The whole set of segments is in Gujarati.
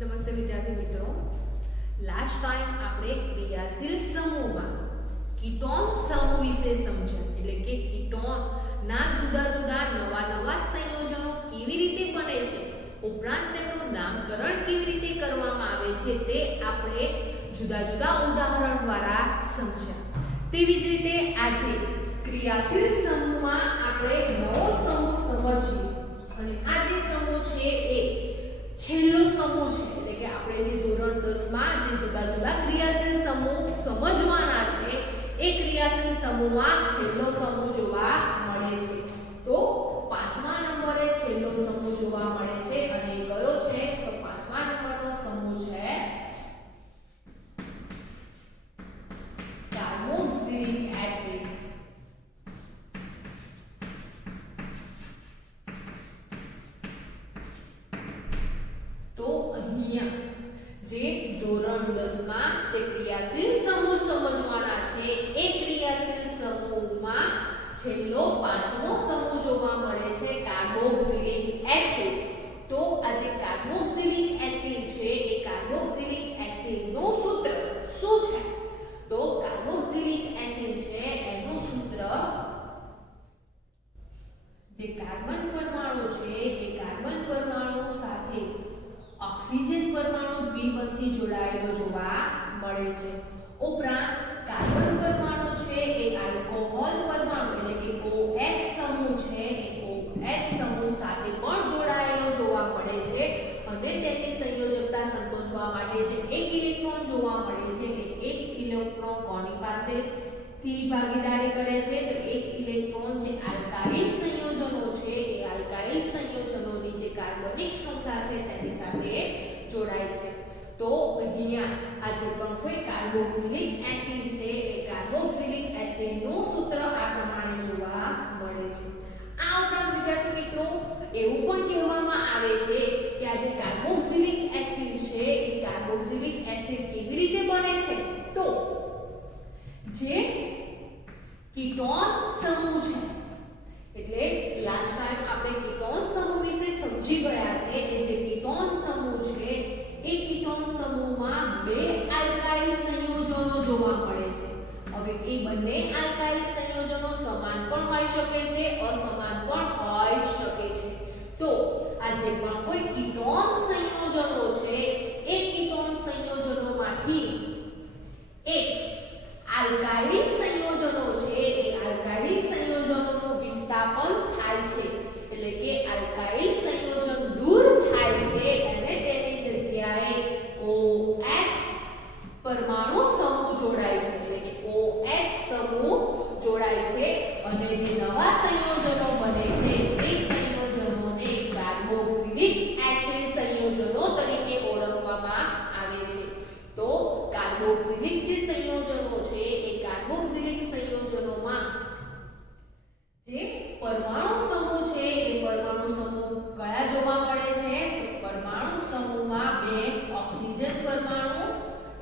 નમસ્તે વિદ્યાર્થી મિત્રો, લાસ્ટ ટાઈમ આપણે ક્રિયાશીલ સમૂહમાં કીટોન સમૂહ વિશે સમજ્યા, એટલે કે કીટોનના જુદા જુદા નવા સંયોજનો કેવી રીતે બને છે, ઉપરાંત તેમનું નામકરણ કેવી રીતે કરવામાં આવે છે તે આપણે જુદા જુદા ઉદાહરણ દ્વારા સમજ્યા. તેવી જ રીતે આજે ક્રિયાશીલ સમૂહમાં આપણે નવો સમૂહ સમજીએ અને આ જે સમૂહ છે એ છેલ્લો સમૂહ છે, એટલે કે આપણે જે ધોરણ 10 માં જે જુદા જુદા ક્રિયાશીલ સમૂહ સમજવાના છે એ ક્રિયાશીલ સમૂહમાં છેલ્લો સમૂહ જોવા મળે છે. તો 5મા નંબરે છેલ્લો સમૂહ જોવા મળે છે અને કયો છે? તો 5મા નંબરનો સમૂહ છે કાર્બોક્સિલિક એસિડ. તો અહીંયા જે ધોરણ 10 માં જે ક્રિયાશીલ સમૂહ સમજવાના છે એ ક્રિયાશીલ સમૂહમાં છેલ્લો 5મો સમૂહ જોવા મળે છે કાર્બોક્સિલિક એસિડ. તો આ જે કાર્બોક્સિલિક એસિડ છે એ કાર્બોક્સિલિક એસિડનું સૂત્ર શું છે? તો કાર્બોક્સિલિક એસિડ છે એનું સૂત્ર, જે કાર્બન પરમાણુ છે એ કાર્બન પરમાણુ સાથે ઓક્સિજન પરમાણુ દ્વિબંધથી જોડાયેલો જોવા મળે છે. ઉપરાંત કાર્બન પરમાણુ છે એ આલ્કોહોલ પરમાણુ એટલે કે OH સમૂહ છે એ OH સમૂહ સાથે પણ જોડાયેલો જોવા મળે છે અને તેની સંયોજકતા સંતોષવા માટે જે એક ઇલેક્ટ્રોન જોવા મળે છે એ એક ઇલેક્ટ્રોન કોની પાસેથી ભાગીદારી કરે છે? તો એક ઇલેક્ટ્રોન જે આલ્કાઇલ સંયોજનો છે એ આલ્કાઇલ સંયોજનોની જે કાર્બનિક શ્રૃંખલા છે તેની સાથે જોડાય છે. તો અહીંયા આ જે પણ કોઈ કાર્બોક્સિલિક એસિડ છે એ કાર્બોક્સિલિક એસિડનું સૂત્ર આ પ્રમાણે જોવા મળે છે. આ ઉપરાંત વિદ્યાર્થી મિત્રો એવું પણ કહેવામાં આવે છે કે આ જે કાર્બોક્સિલિક એસિડ છે એ કાર્બોક્સિલિક એસિડ કેવી રીતે બને છે? તો જે કીટોન સમૂહ છે, એટલે લાસ્ટ ટાઈમ આપણે કીટોન સમૂહ વિશે સમજી ગયા છે કે જે કીટોન સમૂહ છે એ કીટોન સમૂહમાં બે આલ્કાઇલ સંયોજનો જોવા મળે છે. હવે એ બંને આલ્કાઇલ સંયોજનો સમાન પણ હોઈ શકે છે, અસમાન પણ હોઈ શકે છે. તો આ જે પણ કોઈ કીટોન સંયોજનો છે એ કીટોન સંયોજનોમાંથી એક આલ્કાઇલ સંયોજનો છે એ આલ્કાઇલ સંયોજનોનું વિસ્થાપન થાય છે, એટલે કે આલ્કાઇલ સંયોજન દૂર થાય છે અને તેની જગ્યાએ OH પરમાણુ સમૂહ જોડાય છે, એટલે કે OH સમૂહ જોડાય છે અને જે નવા સંયોજનો બને છે તે સંયોજનોને કાર્બોક્સિલિક એસિડ સંયોજનો તરીકે ઓળખવામાં આવે છે. તો કાર્બોક્સિલિક જે સંયોજનો છે એ કાર્બોક્સિલિક સંયોજનોમાં જે પરમાણુ સમૂહ છે એ પરમાણુ સમૂહ કયા જોવા મળે છે? તો પરમાણુ સમૂહમાં બે ઓક્સિજન પરમાણુ,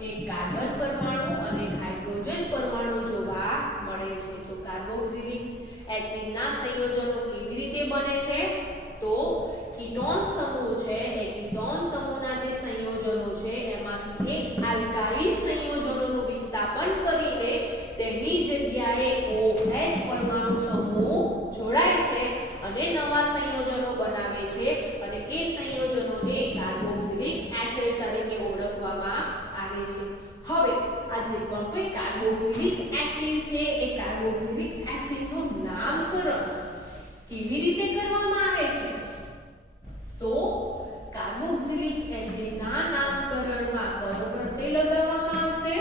એક કાર્બન પરમાણુ અને હાઇડ્રોજન પરમાણુ જોવા મળે છે. તો કાર્બોક્સિલિક એસિડના સંયોજનો કેવી રીતે બને છે? તો કીટોન સમૂહ છે એ કીટોન સમૂહના જે સંયોજનો છે એમાંથી એક આલ્કાઇલ સંયોજનોનું વિસ્થાપન કરીને તેની જગ્યાએ OH પરમાણુ સમૂહ જોડાય છે અને નવા સંયોજનો બનાવે છે અને એ સંયોજનોને કાર્બોક્સિલિક એસિડ તરીકે ઓળખવામાં આવે છે. હવે આ જે પણ કોઈ કાર્બોક્સિલિક એસિડ છે એ કાર્બોક્સિલિક એસિડનું નામકરણ કેવી રીતે કરવામાં આવે છે? તો કાર્બોક્સિલિક એસિડના નામકરણમાં કયો પ્રત્યય લગાવવામાં આવશે?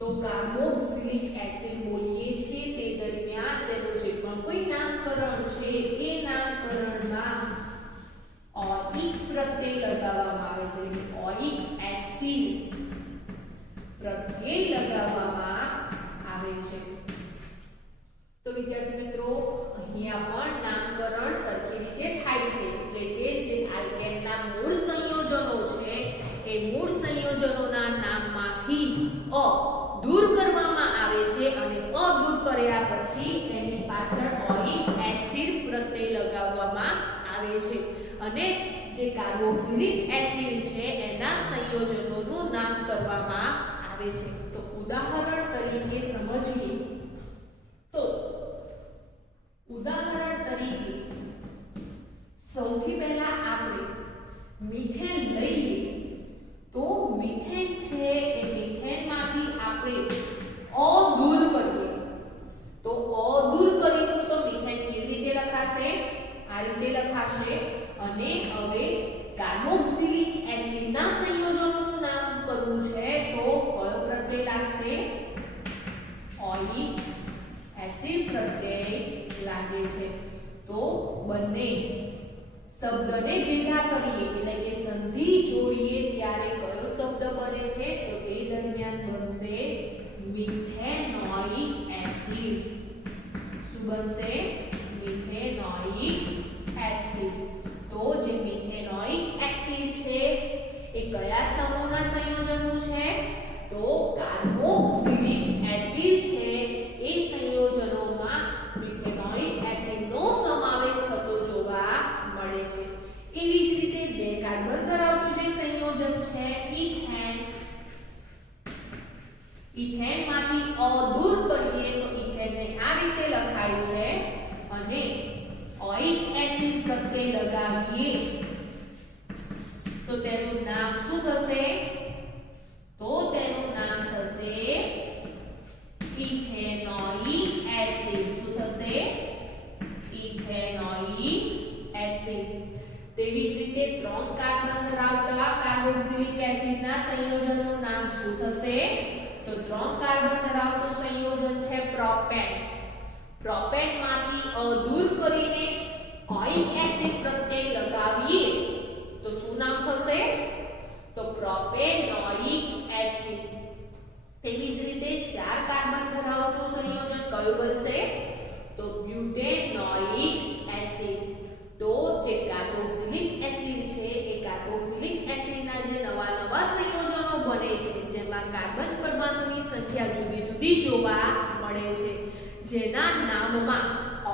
તો કાર્બોક્સિલિક એસિડ બોલીએ છીએ તે દરમિયાન તેનું જે પણ કોઈ નામકરણ છે એ નામકરણમાં ઓઇક પ્રત્યય લગાવવામાં આવે છે, ઓઇક એસિડ પ્રત્યય લગાવવામાં આવે છે. તો વિદ્યાર્થી મિત્રો અહીંયા પણ નામકરણ સરખી રીતે થાય છે, એટલે કે જે આલ્કેનના મૂળ સંયોજનો છે એ મૂળ સંયોજનોના નામમાંથી અ દૂર કરવામાં આવે છે અને અ દૂર કર્યા પછી એની પાછળ ઓઇક એસિડ પ્રત્યય લગાવવામાં આવે છે અને જે કાર્બોક્સિલિક એસિડ છે એના સંયોજનોનું નામ કરવામાં આવે છે. તો ઉદાહરણ તરીકે સમજીએ તો ઉદાહરણ તરીકે સૌથી પહેલા આપણે મીથેન લઈએ તો મીથેન છે એ મીથેનમાંથી આપણે O દૂર કરીએ તો O દૂર કરીશું તો મીથેન કેવી રીતે લખાશે? આ રીતે લખાશે. અને હવે કાર્બોક્સિલિક એસિડના સંયોજનોનું નામ કરવું છે તો કયો પ્રત્યય લાગશે? ઓઇક એસિડ પ્રત્યય લાગે છે. તો બંને શબ્દને ભેગા કરીએ એટલે કે સંધિ જોડીએ ત્યારે કયો શબ્દ બને છે? તો તે દરમિયાન બનશે મિથેનોઇક એસિડ. શું બનશે? Methanoic acid. તો જે મિથેનોઇક એસિડ છે એ કયા સમૂહના સંયોજનનું છે? તો કાર્બોક્સિલિક એસિડ છે એ સંયોજનોમાં મિથેનોઇક એસિડનો સમાવેશ થતો જોવા મળે છે. એવી જ રીતે બે કાર્બન ધરાવતું જે સંયોજન છે ઇથેન, ઇથેનમાંથી O દૂર કરીએ તો ઇથેનને આ રીતે લખાય છે. અને ઓઇક એસિડ પ્રત્યય લગાવીએ તો તેનું નામ શું થશે? તો તેનું નામ થશે ઇથેનોઇક એસિડ. શું થશે? Ethanoic acid. તેવી જ રીતે 3 કાર્બન ધરાવતા કાર્બોક્સિલિક એસિડના સંયોજનનું નામ શું થશે? તો 3 કાર્બન ધરાવતું સંયોજન છે પ્રોપેન. પ્રોપેનમાંથી O દૂર કરીને ઓઇક એસિડ પ્રત્યય લગાવીએ તો શું નામ થશે? તો પ્રોપેનોઇક એસિડ. તેવી જ રીતે 4 કાર્બન ધરાવતું સંયોજન કયું બનશે? તો બ્યુટેનોઇક એસિડ. તો જે કાર્બોક્સિલિક એસિડ છે એ કાર્બોક્સિલિક એસિડના જે નવા સંયોજનો બને છે જેમાં કાર્બન પરમાણુની સંખ્યા જુદી જુદી જોવા મળે છે જેના નામમાં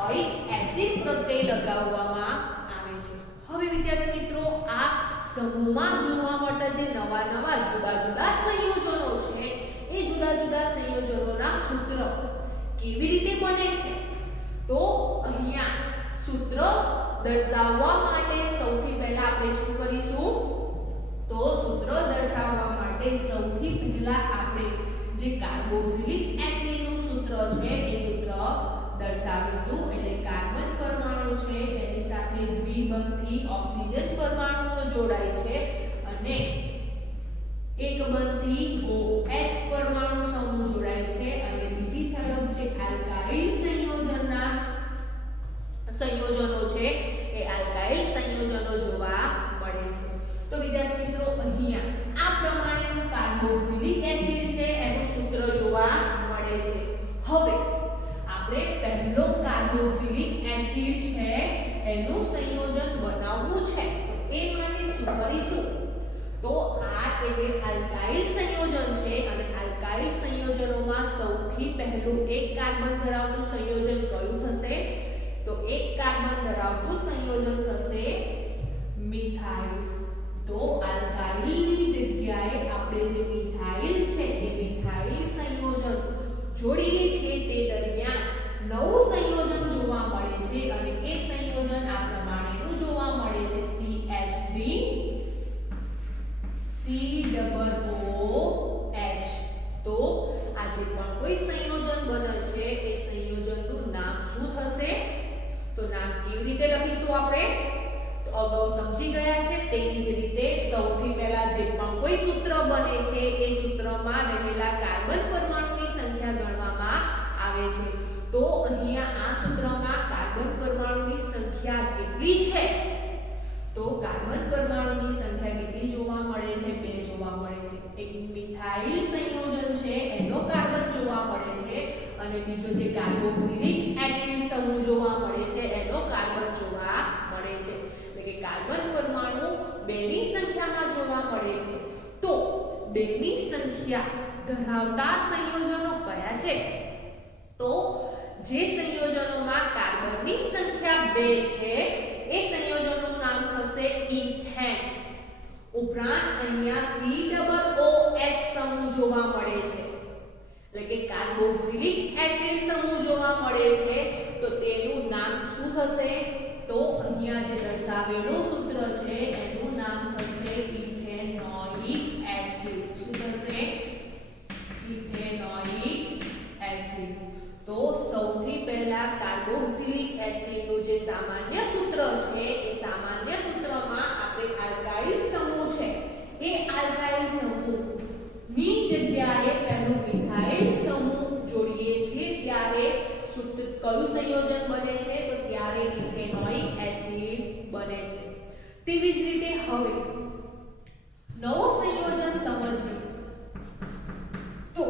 ઓઇક એસિડ પ્રત્યય લગાવવામાં આવે છે. હવે વિદ્યાર્થી મિત્રો આ સમૂહમાં જોવા મળતા જે નવા જુદા જુદા સંયોજનો છે એ જુદા જુદા સંયોજનોના સૂત્ર કેવી રીતે બને છે? તો અહીંયા સૂત્ર દર્શાવવા માટે સૌથી પહેલા આપણે શું કરીશું? તો સૂત્ર દર્શાવવા માટે સૌથી પહેલા આપણે જે કાર્બોક્સિલિક એસિડનું સૂત્ર છે એ સૂત્ર દર્શાવીશું. એટલે કાર્બન પરમાણુ છે એની સાથે દ્વિબંધી ઓક્સિજન પરમાણુઓ જોડાય છે અને એક બંધી OH પરમાણુ સમૂહ જોડાય છે અને બીજી તરફ જે આલ્કાઇલ સંયોજનો છે એ આલ્કાઇલ સંયોજનો જોવા મળે છે. તો વિદ્યાર્થી મિત્રો અહીંયા આ પ્રમાણેનું કાર્બોક્સિલિક એસિડ છે એનું સૂત્ર જોવા મળે છે. હવે આપણે પહેલો કાર્બોક્સિલિક એસિડ છે એનું સંયોજન બનાવવું છે તો એ માટે શું કરીશું? તો આ એટલે આલ્કાઇલ સંયોજન છે અને આલ્કાઇલ સંયોજનોમાં સૌથી પહેલું એક કાર્બન ધરાવતું સંયોજન કયું થશે? તો એક કાર્બન ધરાવતું સંયોજન થશે મિથાઇલ. તો આલ્કાઇલની જગ્યાએ આપણે જે મિથાઇલ છે એ મિથાઇલ સંયોજન જોડીએ છીએ તે દરમિયાન નવું સંયોજન જોવા મળે છે અને એ સંયોજન આ પ્રમાણેનું જોવા મળે છે CH3COOH. તો આ જે પણ કોઈ સંયોજન બને છે એ સંયોજનનું નામ શું થશે? તો નામ કેવી રીતે લખીશું આપણે? તો અગાઉ સમજી ગયા છે તેવી જ રીતે સૌથી પહેલા જે પણ કોઈ સૂત્ર બને છે એ સૂત્રમાં રહેલા કાર્બન પરમાણુની સંખ્યા ગણવામાં આવે છે. તો અહીંયા આ સૂત્રમાં કાર્બન પરમાણુની સંખ્યા કેટલી છે? તો કાર્બન પરમાણુની સંખ્યા કેટલી જોવા મળે છે? 2 જોવા મળે છે. એક મિથાઇલ સંયોજન છે એનો કાર્બન જોવા મળે છે અને બીજો જે કાર્બોક્સિલિક એસિડ સમૂહ જોવા મળે છે એનો કાર્બન જોવા મળે છે. એટલે કે કાર્બન પરમાણુ 2 ની સંખ્યામાં જોવા મળે છે. તો 2 ની સંખ્યા ધરાવતા સંયોજનો કયા છે? તો જે સંયોજનોમાં કાર્બનની સંખ્યા 2 છે એ સંયોજનનું નામ થશે ઇથેન. ઇથેન. ઉપરાંત અહીંયા COOH સમૂહ જોવા મળે છે, એટલે કે કાર્બોક્સિલિક એસિડ સમૂહ જોવા મળે છે. તો તેનું નામ શું થશે? તો અહીંયા જે દર્શાવેલું સૂત્ર છે એનું નામ થશે ઇથેનોઇક એસિડ. શું થશે? Ethanoic acid. તો સૌથી પહેલા કાર્બોક્સિલિક એસિડનું જે સામાન્ય સૂત્ર છે એ સામાન્ય સૂત્રમાં આપણે આલ્કાઇલ સમૂહ છે એ આલ્કાઇલ સમૂહની જગ્યાએ પહેલું મિથાઇલ સમૂહ જોડીએ છીએ ત્યારે સૂત્ર કયું સંયોજન બને છે? તો ત્યારે ઇથેનોઇક એસિડ બને છે. તેવી જ રીતે હવે નવું સંયોજન સમજીએ તો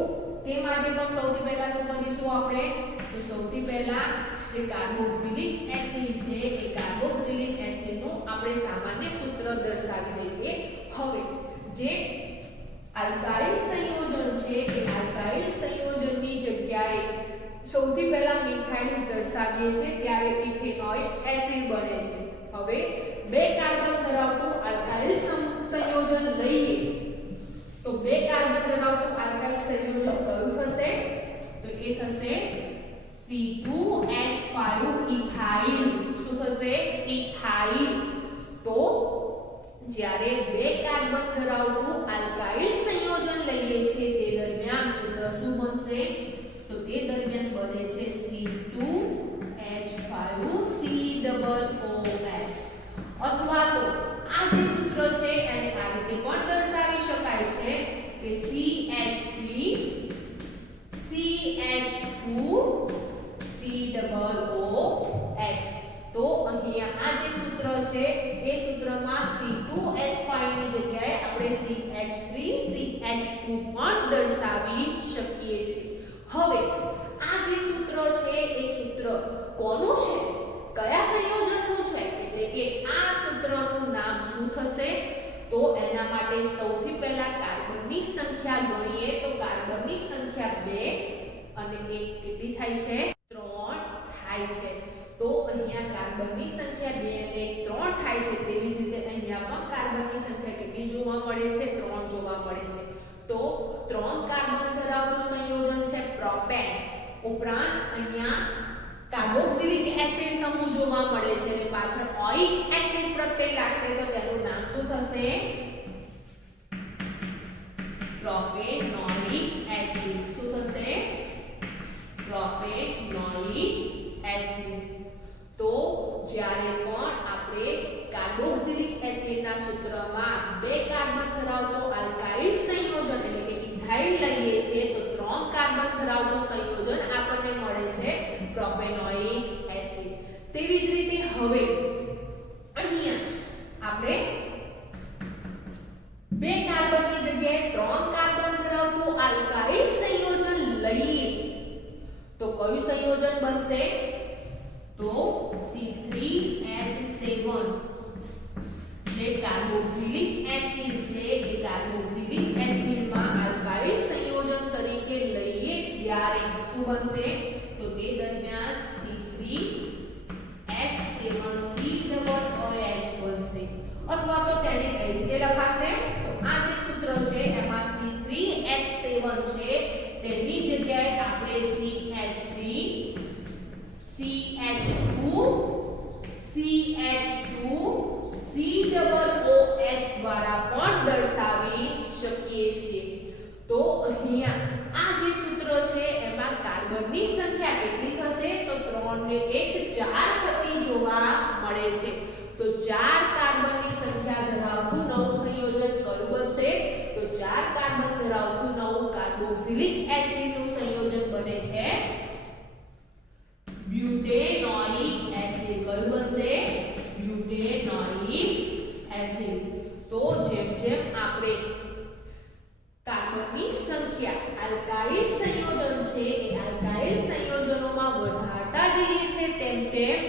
તે માટે પણ સૌથી પહેલા શું કરીશું આપણે? તો સૌથી પહેલા જે કાર્બોક્સિલિક એસિડ છે એ કાર્બોક્સિલિક એસિડનું આપણે સામાન્ય સૂત્ર દર્શાવી દઈએ. હવે જે આલ્કાઇલ સંયોજન છે એ આલ્કાઇલ સંયોજનની જગ્યાએ સૌથી પહેલા મિથાઇલ દર્શાવીએ છીએ ત્યારે ઇથેનોઇક એસિડ બને છે. હવે બે કાર્બન ધરાવતું આલ્કાઇલ સંયોજન લઈએ તો બે કાર્બન ધરાવતું આલ્કાઇલ સંયોજન કયું થશે? તો એ થશે C2H5 ઇથાઇલ. શું થશે? ઇથાઇલ. તો જ્યારે બે કાર્બન ધરાવતું આલ્કાઇલ સંયોજન લઈએ છીએ તે દરમિયાન સૂત્ર શું બનશે? તો તે દરમિયાન બને છે C2H5COOH. અથવા તો આ જે સૂત્ર છે એને આ રીતે પણ દર્શાવી શકાય છે કે CH3CH2COOH. તો અહીંયા આ જે સૂત્ર છે એ સૂત્રમાં C2H5 ની જગ્યાએ આપણે CH3CH2 પણ દર્શાવી શકીએ છીએ. હવે આ જે સૂત્ર છે એ સૂત્ર કોનું છે? કયા સંયોજનનું છે? એટલે કે આ સૂત્રનું નામ શું થશે? તો એના માટે સૌથી પહેલા કાર્બનની સંખ્યા ગણીએ તો કાર્બનની સંખ્યા 2 અને 1 કેટલી થાય છે? 3 થાય છે. તો અહીંયા કાર્બનની સંખ્યા 2 અને 1 3 થાય છે. તેવી જ રીતે અહીંયા પણ કાર્બનની સંખ્યા કેટલી જોવા મળે છે? 3 જોવા મળે છે. તો 3 કાર્બન ધરાવતું સંયોજન છે પ્રોપેન. ઉપરાંત અહીંયા કાર્બોક્સિલિક એસિડ સમૂહ જોવા મળે છે અને પાછળ ઓઇક એસિડ પ્રત્યય લાગશે તો તેનું નામ શું થશે? Propanoic acid. શું થશે? Propanoic acid. તો જ્યારે પણ આપણે કાર્બોક્સિલિક એસિડના સૂત્રમાં બે કાર્બન ધરાવતો આલ્કાઇલ સંયોજન એટલે કે ઇથાઇલ લઈએ છીએ તો 3 કાર્બન ધરાવતો સંયોજન આપણને મળે છે પ્રોપેનોઇક એસિડ. તેવી જ રીતે હવે અહીંયા આપણે બે કાર્બનની જગ્યાએ 3 કાર્બન ધરાવતું આલ્કાઇલ સંયોજન લઈએ તો કયું સંયોજન બનશે? તો C3H7 જે કાર્બોક્સિલિક એસિડ છે એ કાર્બોક્સિલિક એસિડમાં આલ્કાઇલ સંયોજન તરીકે લઈએ ત્યારે શું બનશે? તો તે દરમિયાન C3H7COOH બનશે. અથવા તો તેને કઈ રીતે લખાશે? તો આ જે સૂત્ર છે એમાં C3H7 છે તેની જગ્યાએ આપણે CH3CH2CH2COOH દ્વારા પણ દર્શાવી શકીએ છીએ. તો અહીંયા આ જે સૂત્ર છે એમાં કાર્બનની સંખ્યા કેટલી થશે? તો 3 ને 1 4 થતી જોવા મળે છે. તો 4 કાર્બનની સંખ્યા ધરાવતું નવું સંયોજન કયું બનશે? તો 4 કાર્બન ધરાવતું નવું કાર્બોક્સિલિક એસિડનું સંયોજન બને છે બ્યુટેનોઇક એસિડ. કયું બનશે? બ્યુટેનોઇક એસિડ. તો જેમ જેમ આપણે કાર્બનની સંખ્યા આલ્કાઇલ સંયોજન છે એ આલ્કાઇલ સંયોજનોમાં વધારતા જઈએ છે તેમ તેમ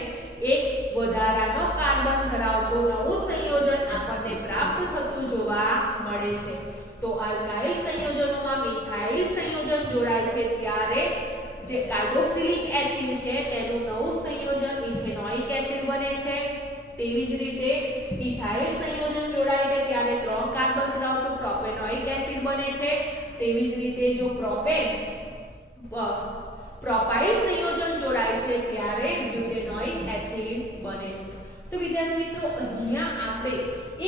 એક વધારાનો કાર્બન ધરાવતો નવું સંયોજન આપણને પ્રાપ્ત થતું જોવા મળે છે. તો આલ્કાઇલ સંયોજનોમાં મિથાઇલ સંયોજન જોડાય છે ત્યારે જે કાર્બોક્સિલિક એસિડ છે તેનું નવું સંયોજન ઇથેનોઇક એસિડ બને છે. તેવી જ રીતે ઇથાઇલ સંયોજન જોડાય છે ત્યારે 3 કાર્બન ધરાવતું પ્રોપેનોઇક એસિડ બને છે. તેવી જ રીતે જો પ્રોપાઇલ સંયોજન જોડાય છે ત્યારે બ્યુટેનોઇક એસિડ બને છે. તો વિદ્યાર્થી મિત્રો અહીંયા આપણે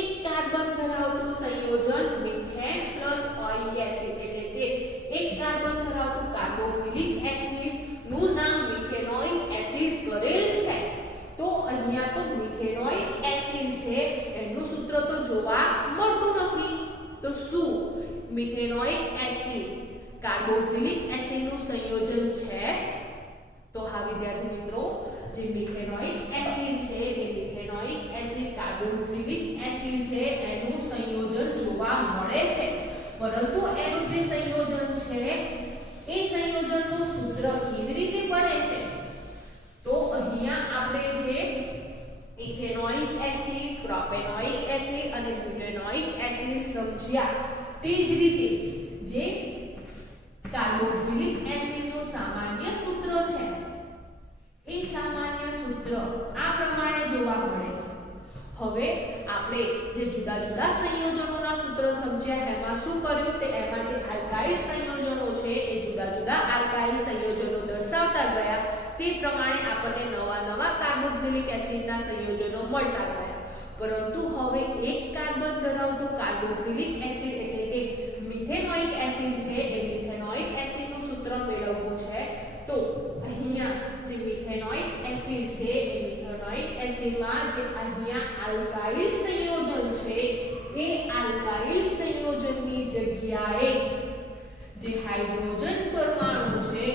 એક કાર્બન ધરાવતું સંયોજન મિથેન પ્લસ ઓઇક એસિડ એટલે કે એક કાર્બન ધરાવતું કાર્બોક્સિલિક એસિડ નું નામ મિથેનોઇક એસિડ કરેલ છે. તો અહીંયા તો મિથેનોઇક એસિડ છે એનું સૂત્ર તો જોવા મળતું નથી. તો શું મિથેનોઇક એસિડ કાર્બોક્સિલિક એસિડ નું સંયોજન છે? તો હા વિદ્યાર્થી મિત્રો જે મિથેનોઇક એસિડ છે એ મિથેનોઇક એસિડ કાર્બોક્સિલિક એસિડ છે એનું સંયોજન જોવા મળે છે. પરંતુ એનું જે સંયોજન છે એ સંયોજનનું સૂત્ર કેવી રીતે બને છે? તો અહીંયા આપણે જે ઇથેનોઇક એસિડ, પ્રોપેનોઇક એસિડ અને બ્યુટેનોઇક એસિડ સમજ્યા તે જ રીતે જે કાર્બોક્સિલિક એસિડ નું સામાન્ય સૂત્ર છે એ સામાન્ય સૂત્ર આ પ્રમાણે જોવા મળે છે. હવે આપણે જે જુદા જુદા સંયોજનોના સૂત્ર સમજ્યા એમાં શું કર્યું તે એમાં જે આલ્કાઇલ સંયોજનો છે એ જુદા જુદા આલ્કાઇલ સંયોજનો દર્શાવતા ગયા તે પ્રમાણે આપણને નવા નવા કાર્બોક્સિલિક એસિડના સંયોજનો મળતા ગયા. પરંતુ હવે એક કાર્બન ધરાવતું કાર્બોક્સિલિક એસિડ એટલે કે મિથેનોઇક એસિડ છે એ મિથેનોઇક એસિડનું સૂત્ર મેળવવું છે. તો અહીંયા જે મિથેનોઇક એસિડ છે એ મિથેનોઇક એસિડમાં જે અહીંયા આલ્કાઇલ સંયોજન છે એ આલ્કાઇલ સંયોજનની જગ્યાએ જે હાઇડ્રોજન પરમાણુ છે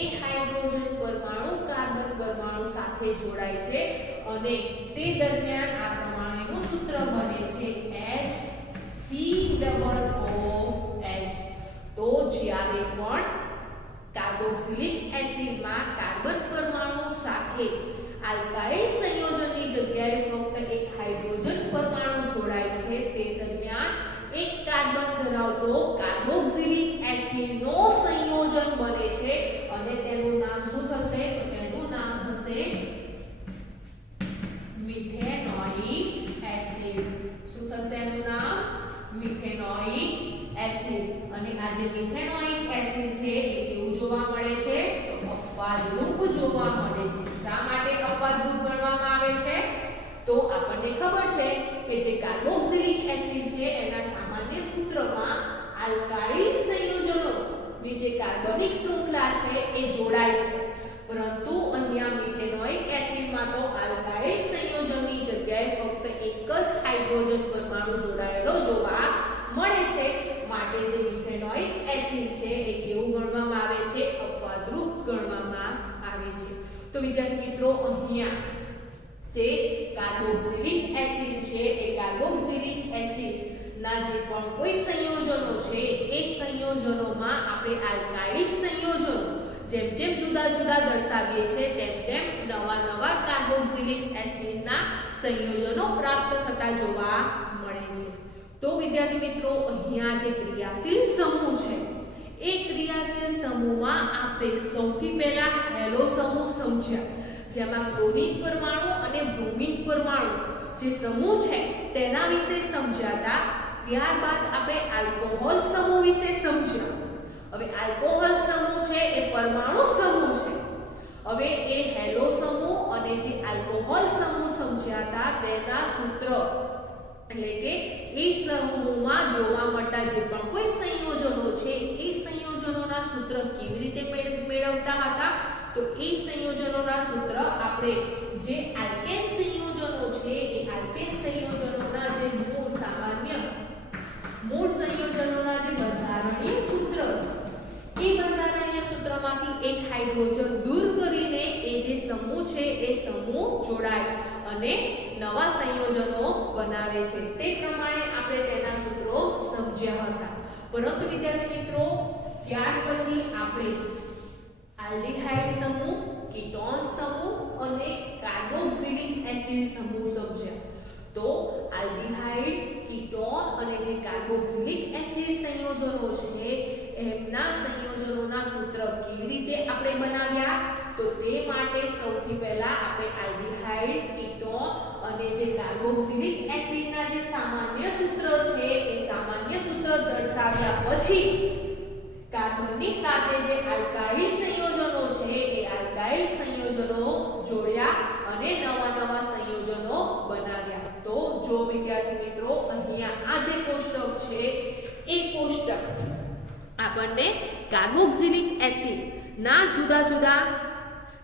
એ હાઇડ્રોજન પરમાણુ કાર્બન પરમાણુ સાથે જોડાય છે અને તે દરમિયાન આ પ્રમાણેનું સૂત્ર બને છે HCOOH. તો જ્યારે પણ કાર્બોક્સિલિક એસિડમાં કાર્બન પરમાણુ સાથે આલ્કાઇલ સંયોજનની જગ્યાએ ફક્ત એક હાઇડ્રોજન પરમાણુ જોડાય છે તે દરમિયાન એક કાર્બન ધરાવતો કાર્બોક્સિલિક એસિડનો સંયોજન બને છે અને તેનું નામ શું થશે? તો તેનું નામ થશે મિથેનોઇક એસિડ. શું થશે એનું નામ? Methanoic acid. અને આ જે મિથેનોઇક એસિડ છે એ કેવું જોવા મળે છે? તો અપવાદરૂપ જોવા મળે છે. શા માટે અપવાદરૂપ ગણવામાં આવે છે? તો આપણને ખબર છે કે જે કાર્બોક્સિલિક એસિડ છે એના સામાન્ય સૂત્રમાં આલ્કાઇલ સંયોજનોની જે કાર્બનિક શૃંખલા છે એ જોડાય છે. પરંતુ અહીંયા મિથેનોઇક એસિડમાં તો આલ્કાઇલ સંયોજનની જગ્યાએ ફક્ત એક જ હાઇડ્રોજન પરમાણુ જોડાયેલો જોવા મળે છે. માટે જે મિથેનોઇક એસિડ છે એ કેવું ગણવામાં આવે છે? અપવાદરૂપ ગણવામાં આવે છે. તો વિદ્યાર્થી મિત્રો અહીંયા જે કાર્બોક્સિલિક એસિડ છે એ કાર્બોક્સિલિક એસિડ ના જે પણ કોઈ સંયોજનો છે એ સંયોજનોમાં આપણે આલ્કાઇલ સંયોજનો જેમ જેમ જુદા જુદા દર્શાવીએ છીએ તેમ તેમ નવા નવા કાર્બોક્સિલિક એસિડના સંયોજનો પ્રાપ્ત થતા જોવા મળે છે. તો વિદ્યાર્થી મિત્રો અહીંયા જે ક્રિયાશીલ સમૂહ છે એ ક્રિયાશીલ સમૂહમાં આપણે સૌથી પહેલા હેલો સમૂહ સમજ્યા જેમાં ક્લોરીન પરમાણુ અને બ્રોમિન પરમાણુ જે સમૂહ છે તેના વિશે સમજ્યા હતા. ત્યારબાદ આપણે આલ્કોહોલ સમૂહ વિશે સમજ્યા. હવે આલ્કોહોલ સમૂહ છે એ પરમાણુ સમૂહ છે. હવે એ હેલો સમૂહ અને જે આલ્કોહોલ સમૂહ સમજ્યા હતા તેના સૂત્ર એટલે કે એ સમૂહમાં જોવા મળતા જે પણ કોઈ સંયોજનો છે એ સંયોજનોના સૂત્ર કેવી રીતે મેળવતા હતા? તો એ સંયોજનોના સૂત્ર આપણે જે આલ્કેન સંયોજનો છે એ આલ્કેન સંયોજનોના જે મૂળ સંયોજનોના જે બંધારણીય સૂત્ર એ બંધારણીય સૂત્રમાંથી એક હાઇડ્રોજન દૂર કરીને એ જે સમૂહ છે એ સમૂહ જોડાય અને નવા સંયોજનો બનાવે છે. તે પ્રમાણે આપણે તેના સૂત્રો સમજ્યા હતા. પરંતુ વિદ્યાર્થી મિત્રો ત્યાર પછી આપણે આલ્ડીહાઇડ સમૂહ, કીટોન સમૂહ અને કાર્બોક્સિલિક એસિડ સમૂહ સમજ્યા. તો આલ્ડીહાઇડ, કીટોન અને જે કાર્બોક્સિલિક એસિડ સંયોજનો છે એમના સંયોજનોના સૂત્ર કેવી રીતે આપણે બનાવ્યા? તો તે માટે સૌથી પહેલા આપણે આલ્ડીહાઇડ, કીટોન અને જે કાર્બોક્સિલિક એસિડના જે સામાન્ય સૂત્ર છે એ સામાન્ય સૂત્ર દર્શાવ્યા પછી કાર્બનની સાથે જે આલ્કાઇલ સંયોજનો છે એ આલ્કાઇલ સંયોજનો જોડ્યા અને નવા સંયોજનો બનાવ્યા. તો જો વિદ્યાર્થી મિત્રો અહીંયા આ જે કોષ્ટક છે એ કોષ્ટક આપણને કાર્બોક્સિલિક એસિડ ના જુદા જુદા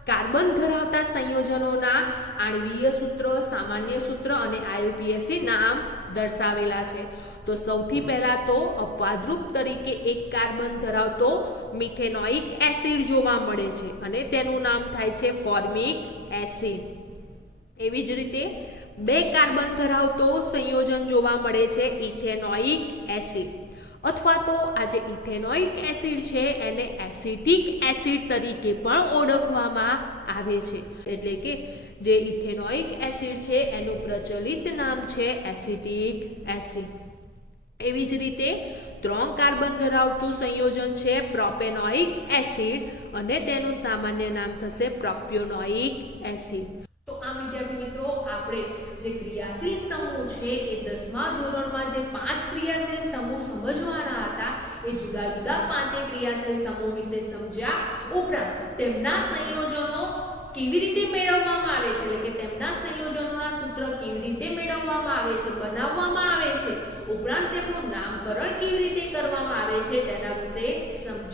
કાર્બન ધરાવતા સંયોજનોના આણ્વીય સૂત્ર, સામાન્ય સૂત્ર અને આઈયુપીએસી નામ દર્શાવેલા છે. તો સૌથી પહેલા તો અપવાદરૂપ તરીકે એક કાર્બન ધરાવતો મિથેનોઇક એસિડ જોવા મળે છે અને તેનું નામ થાય છે ફોર્મિક એસિડ. એવી જ રીતે બે કાર્બન ધરાવતો સંયોજન જોવા મળે છે ઇથેનોઇક એસિડ, અથવા તો આ જે ઇથેનોઇક એસિડ છે એને એસિટિક એસિડ તરીકે પણ ઓળખવામાં આવે છે. એટલે કે જે ઇથેનોઇક એસિડ છે એનું પ્રચલિત નામ છે એસિટિક એસિડ. એવી જ રીતે 3 કાર્બન ધરાવતું સંયોજન છે પ્રોપેનોઇક એસિડ અને તેનું સામાન્ય નામ થશે પ્રોપ્યોનોઇક એસિડ. તો આ વિદ્યાર્થી મિત્રો આપણે જે ક્રિયાશીલ સમૂહ છે એ 10મા ધોરણમાં જે 5 ક્રિયાશીલ સમૂહ સમજવાના હતા એ જુદા જુદા 5 ક્રિયાશીલ સમૂહ વિશે સમજ્યા. ઉપરાંત તેમના સંયોજનો કેવી રીતે મેળવવામાં આવે છે, એટલે કે તેમના સંયોજનોના સૂત્ર કેવી રીતે મેળવવામાં આવે છે, બનાવવામાં આવે છે, ઉપરાંત તેમનું નામકરણ કેવી રીતે કરવામાં આવે છે તેના વિશે સમજ્યા.